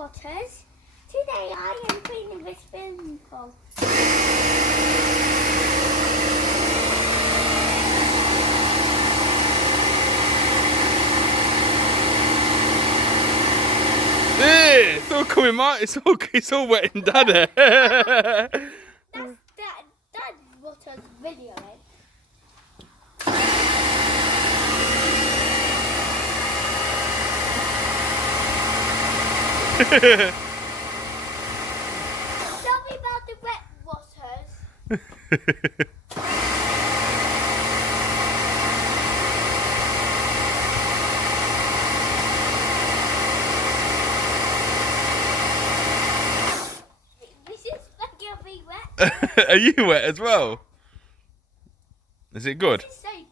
Waters. Today I am cleaning this swimming pool. It's all coming out. It's all wet and daddy. That's Waters videoing. Sorry about the wet Waters. This is gonna be wet. Are you wet as well? Is it good? This is so crazy.